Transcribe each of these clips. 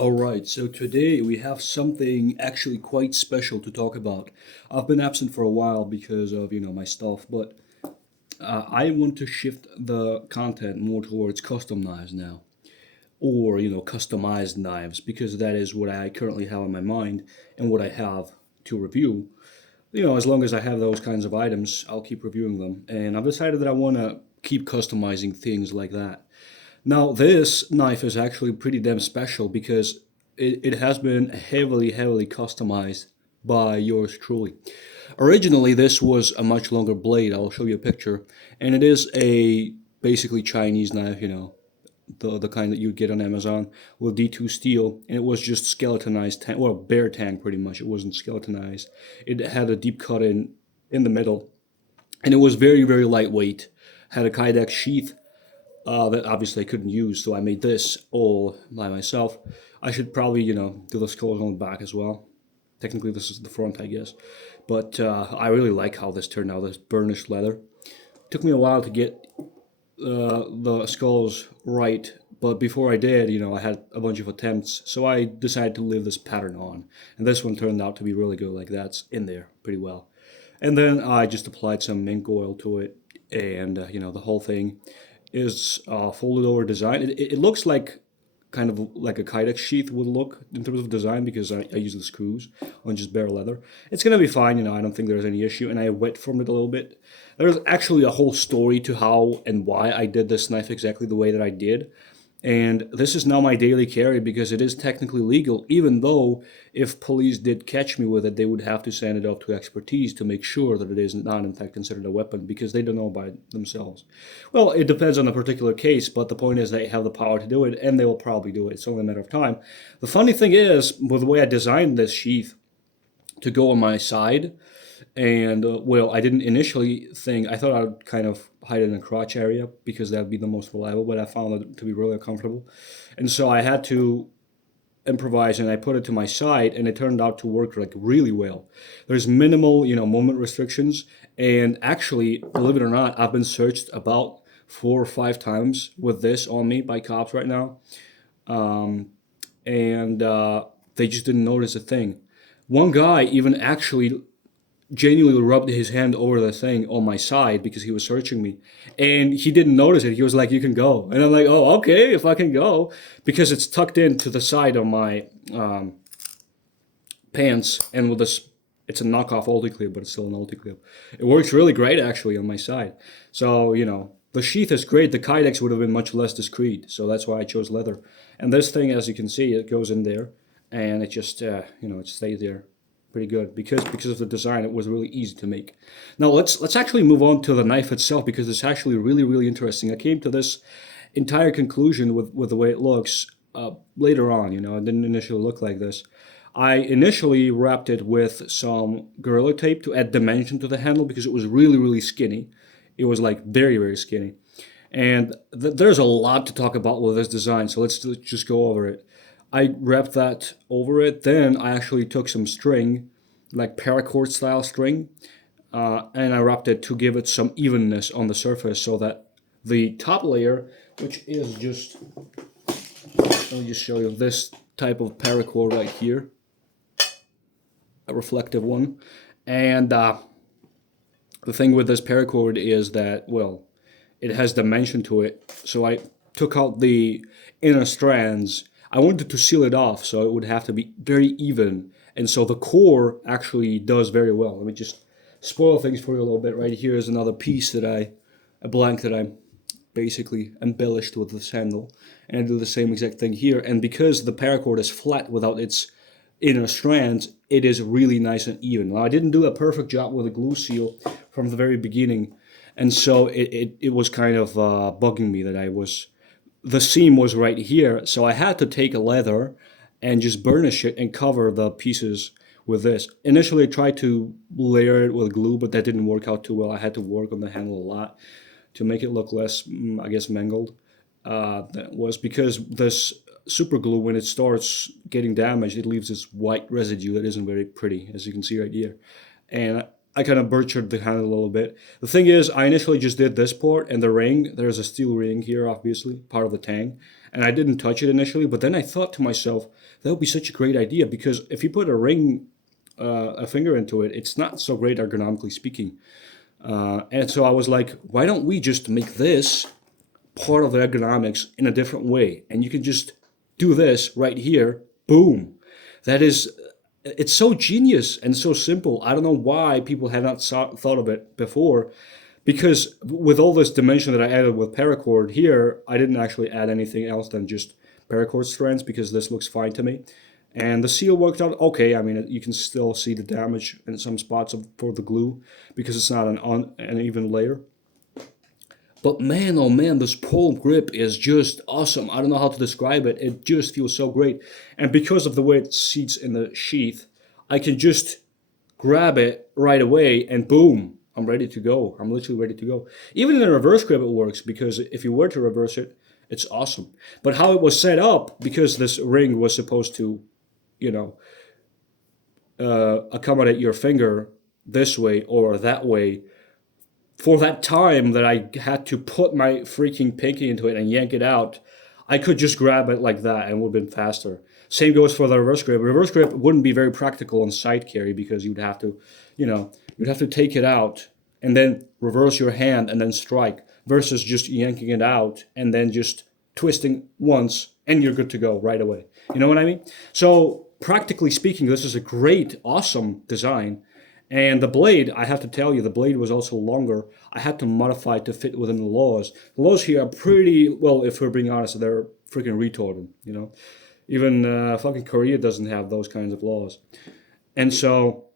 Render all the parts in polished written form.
All right, so today we have something actually quite special to talk about. I've been absent for a while because of, my stuff, but I want to shift the content more towards custom knives now, or, customized knives, because that is what I currently have in my mind and what I have to review. As long as I have those kinds of items, I'll keep reviewing them. And I've decided that I want to keep customizing things like that. Now, this knife is actually pretty damn special because it has been heavily, heavily customized by yours truly. Originally, this was a much longer blade. I'll show you a picture. And it is a basically Chinese knife, the kind that you get on Amazon with D2 steel. And it was just skeletonized, well, bare tang pretty much. It wasn't skeletonized. It had a deep cut in the middle. And it was very, very lightweight. Had a Kydex sheath that obviously I couldn't use, so I made this all by myself. I should probably, do the skulls on the back as well. Technically, this is the front, I guess. But I really like how this turned out, this burnished leather. Took me a while to get the skulls right, but before I did, I had a bunch of attempts, so I decided to leave this pattern on. And this one turned out to be really good, like that's in there pretty well. And then I just applied some mink oil to it, and, the whole thing is folded over design. It looks like kind of like a Kydex sheath would look in terms of design because I use the screws on just bare leather. It's going to be fine, I don't think there's any issue, and I wet formed it a little bit. There's actually a whole story to how and why I did this knife exactly the way that I did. And this is now my daily carry because it is technically legal, even though if police did catch me with it, they would have to send it off to expertise to make sure that it is not in fact considered a weapon because they don't know by themselves. Well, it depends on the particular case, but the point is they have the power to do it and they will probably do it. It's only a matter of time. The funny thing is, with the way I designed this sheath to go on my side, and well, I didn't initially think, I thought I'd kind of hide it in the crotch area because that'd be the most reliable, but I found it to be really uncomfortable. And so I had to improvise and I put it to my side and it turned out to work like really well. There's minimal, movement restrictions. And actually, believe it or not, I've been searched about 4 or 5 times with this on me by cops right now. And they just didn't notice a thing. One guy even actually genuinely rubbed his hand over the thing on my side because he was searching me and he didn't notice it. He was like, "You can go." And I'm like, "Oh, okay, if I can go," because it's tucked into the side of my pants. And with this, it's a knockoff ulti clip, but it's still an ulti clip. It works really great actually on my side. So, the sheath is great. The Kydex would have been much less discreet. So that's why I chose leather. And this thing, as you can see, it goes in there and it just, it stays there pretty good because of the design. It was really easy to make. Now let's actually move on to the knife itself because it's actually really, really interesting. I came to this entire conclusion with the way it looks later on. It didn't initially look like this. I initially wrapped it with some Gorilla Tape to add dimension to the handle because it was really, really skinny. It was like very, very skinny. And there's a lot to talk about with this design, so let's just go over it. I wrapped that over it. Then I actually took some string, like paracord style string, and I wrapped it to give it some evenness on the surface so that the top layer, which is just, let me just show you this type of paracord right here, a reflective one. And the thing with this paracord is that, well, it has dimension to it. So I took out the inner strands. I wanted to seal it off, so it would have to be very even. And so the core actually does very well. Let me just spoil things for you a little bit. Right here is another piece a blank that I basically embellished with this handle. And I do the same exact thing here. And because the paracord is flat without its inner strands, it is really nice and even. Now, I didn't do a perfect job with the glue seal from the very beginning. And so it was kind of bugging me that the seam was right here, so I had to take a leather and just burnish it and cover the pieces with this. Initially, I tried to layer it with glue, but that didn't work out too well. I had to work on the handle a lot to make it look less, I guess, mangled. That was because this super glue, when it starts getting damaged, it leaves this white residue that isn't very pretty, as you can see right here. And I kind of butchered the handle a little bit. The thing is, I initially just did this part and the ring. There's a steel ring here, obviously, part of the tang. And I didn't touch it initially, but then I thought to myself, that would be such a great idea because if you put a ring, a finger into it, it's not so great ergonomically speaking. And so I was like, why don't we just make this part of the ergonomics in a different way? And you can just do this right here, boom. That is, it's so genius and so simple. I don't know why people have not thought of it before, because with all this dimension that I added with paracord here, I didn't actually add anything else than just paracord strands because this looks fine to me. And the seal worked out okay. I mean, you can still see the damage in some spots for the glue because it's not an even layer. But man, oh man, this pole grip is just awesome. I don't know how to describe it. It just feels so great. And because of the way it seats in the sheath, I can just grab it right away and boom, I'm ready to go. I'm literally ready to go. Even in a reverse grip, it works because if you were to reverse it, it's awesome. But how it was set up, because this ring was supposed to, you know, accommodate your finger this way or that way, for that time that I had to put my freaking pinky into it and yank it out, I could just grab it like that and it would have been faster. Same goes for the reverse grip. Reverse grip wouldn't be very practical on side carry because you'd have to, you'd have to take it out and then reverse your hand and then strike versus just yanking it out and then just twisting once and you're good to go right away. You know what I mean? So practically speaking, this is a great, awesome design. And the blade, I have to tell you, the blade was also longer. I had to modify it to fit within the laws. The laws here are pretty, well, if we're being honest, they're freaking retarded, you know. Even fucking Korea doesn't have those kinds of laws. And so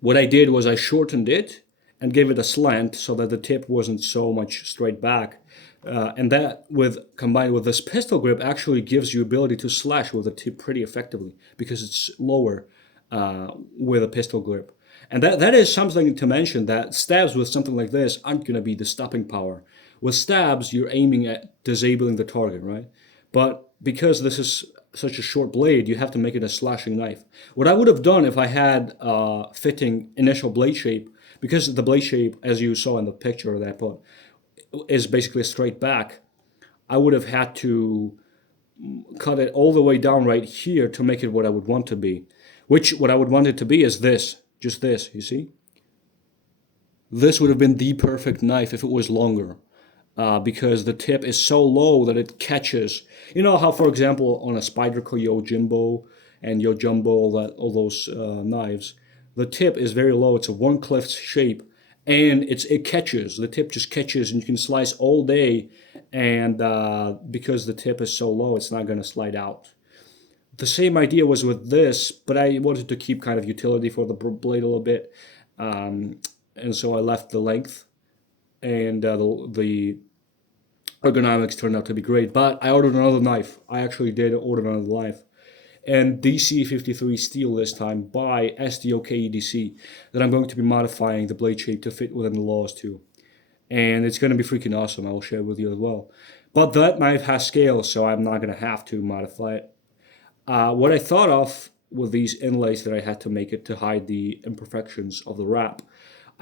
what I did was I shortened it and gave it a slant so that the tip wasn't so much straight back. And that, combined with this pistol grip, actually gives you ability to slash with the tip pretty effectively because it's lower with a pistol grip. And that is something to mention, that stabs with something like this aren't going to be the stopping power. With stabs, you're aiming at disabling the target, right? But because this is such a short blade, you have to make it a slashing knife. What I would have done if I had fitting initial blade shape, because the blade shape, as you saw in the picture that I put, is basically a straight back, I would have had to cut it all the way down right here to make it what I would want to be. Which, what I would want it to be is this. Just this, you see? This would have been the perfect knife if it was longer. Because the tip is so low that it catches. You know how, for example, on a Spyderco Yojimbo and Yojumbo, all those knives, the tip is very low. It's a one cleft shape, and it catches. The tip just catches, and you can slice all day. And because the tip is so low, it's not going to slide out. The same idea was with this, but I wanted to keep kind of utility for the blade a little bit, and so I left the length, and the ergonomics turned out to be great. But I ordered another knife. I actually did order another knife, and DC53 steel this time by SDOK EDC, that I'm going to be modifying the blade shape to fit within the laws too, and it's going to be freaking awesome. I will share with you as well. But that knife has scale, so I'm not going to have to modify it. What I thought of with these inlays that I had to make it to hide the imperfections of the wrap,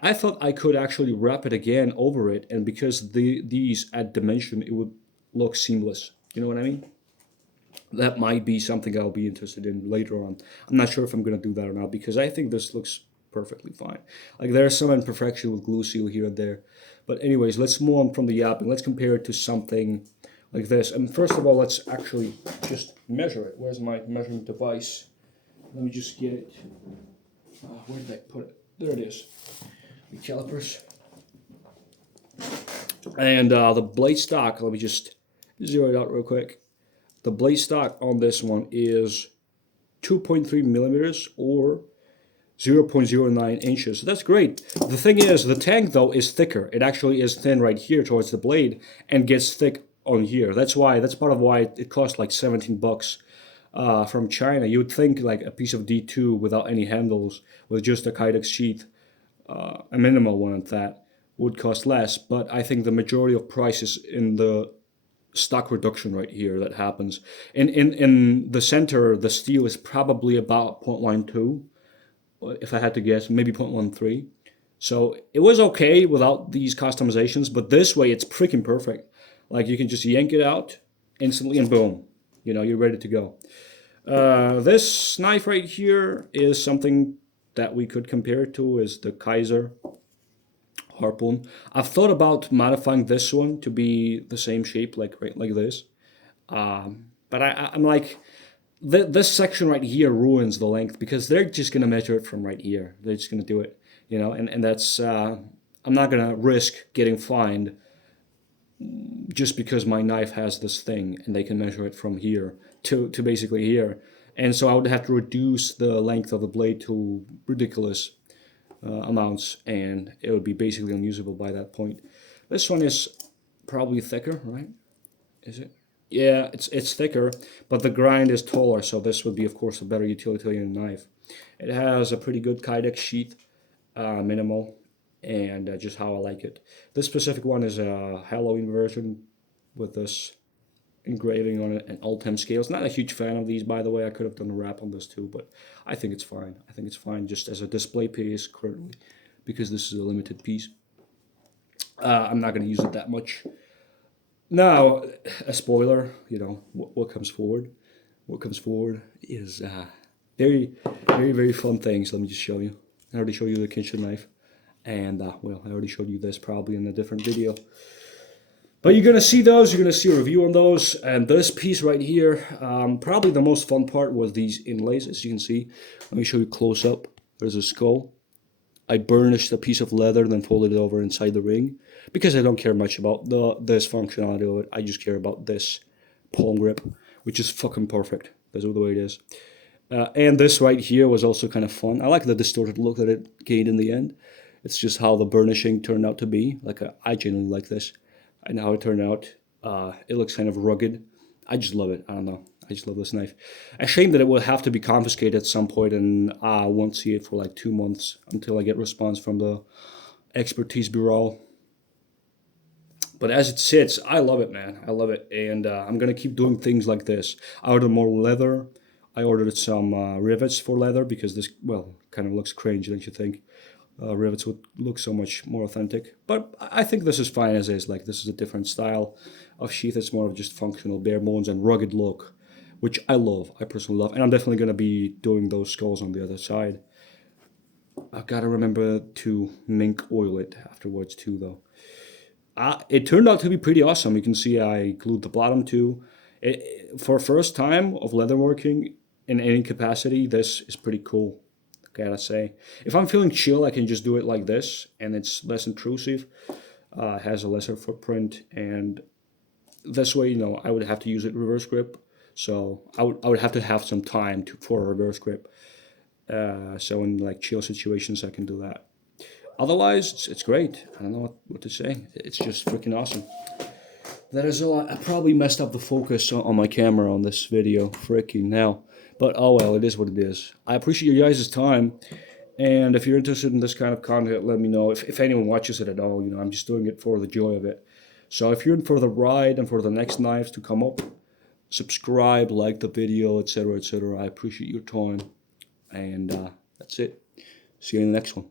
I thought I could actually wrap it again over it, and because these add dimension, it would look seamless. You know what I mean? That might be something I'll be interested in later on. I'm not sure if I'm going to do that or not, because I think this looks perfectly fine. Like, there's some imperfection with glue seal here and there. But anyways, let's move on from the yapping. Let's compare it to something like this. And first of all, let's actually just measure it. Where's my measuring device? Let me just get it. Where did I put it? There it is. The calipers. And the blade stock, let me just zero it out real quick. The blade stock on this one is 2.3 millimeters or 0.09 inches. So that's great. The thing is, the tang though is thicker. It actually is thin right here towards the blade and gets thick on here. That's part of why it costs like 17 bucks from China. You would think like a piece of D2 without any handles with just a Kydex sheath, a minimal one at that, would cost less. But I think the majority of price is in the stock reduction right here that happens. In the center, the steel is probably about 0.12. if I had to guess, maybe 0.13. So it was okay without these customizations, but this way it's freaking perfect. Like you can just yank it out instantly and boom, you're ready to go. This knife right here is something that we could compare it to is the Kaiser harpoon. I've thought about modifying this one to be the same shape, like this. But I'm like, this section right here ruins the length because they're just gonna measure it from right here. They're just gonna do it, and that's I'm not gonna risk getting fined just because my knife has this thing and they can measure it from here to basically here. And so I would have to reduce the length of the blade to ridiculous amounts, and it would be basically unusable by that point. This one is probably thicker, right? Is it? Yeah, it's thicker, but the grind is taller, so this would be, of course, a better utilitarian knife. It has a pretty good Kydex sheath, minimal, and just how I like it. This specific one is a Halloween version with this engraving on it and all-time scales. Not a huge fan of these, by the way. I could have done a wrap on this too, but I think it's fine. I think it's fine just as a display piece currently, because this is a limited piece. I'm not going to use it that much. Now, a spoiler, what comes forward. What comes forward is very, very, very fun things. Let me just show you. I already showed you the kitchen knife, and well, I already showed you this probably in a different video. But you're gonna see those. You're gonna see a review on those, and this piece right here. Probably the most fun part was these inlays, as you can see. Let me show you close up. There's a skull. I burnished a piece of leather, then folded it over inside the ring because I don't care much about this functionality of it. I just care about this palm grip, which is fucking perfect. That's the way it is. And this right here was also kind of fun. I like the distorted look that it gained in the end. It's just how the burnishing turned out to be. I genuinely like this. And how it turned out. It looks kind of rugged. I just love it. I don't know. I just love this knife. A shame that it will have to be confiscated at some point, and I won't see it for like 2 months until I get response from the expertise bureau. But as it sits, I love it, man. I love it, and I'm gonna keep doing things like this. I ordered more leather. I ordered some rivets for leather because this, well, kind of looks cringe, don't you think? Rivets would look so much more authentic. But I think this is fine as is. Like, this is a different style of sheath. It's more of just functional, bare bones, and rugged look, which I love. I personally love. And I'm definitely going to be doing those skulls on the other side. I've got to remember to mink oil it afterwards too, though. It turned out to be pretty awesome. You can see I glued the bottom too. For first time of leatherworking in any capacity, this is pretty cool. Gotta say, if I'm feeling chill, I can just do it like this, and it's less intrusive. Has a lesser footprint, and this way, I would have to use it reverse grip. So I would have to have some time for a reverse grip. So in like chill situations, I can do that. Otherwise, it's great. I don't know what to say. It's just freaking awesome. That is all. I probably messed up the focus on my camera on this video. Freaking now. But oh well, it is what it is. I appreciate your guys' time. And if you're interested in this kind of content, let me know. If anyone watches it at all, I'm just doing it for the joy of it. So if you're in for the ride and for the next knives to come up, subscribe, like the video, etc., etc. I appreciate your time. And that's it. See you in the next one.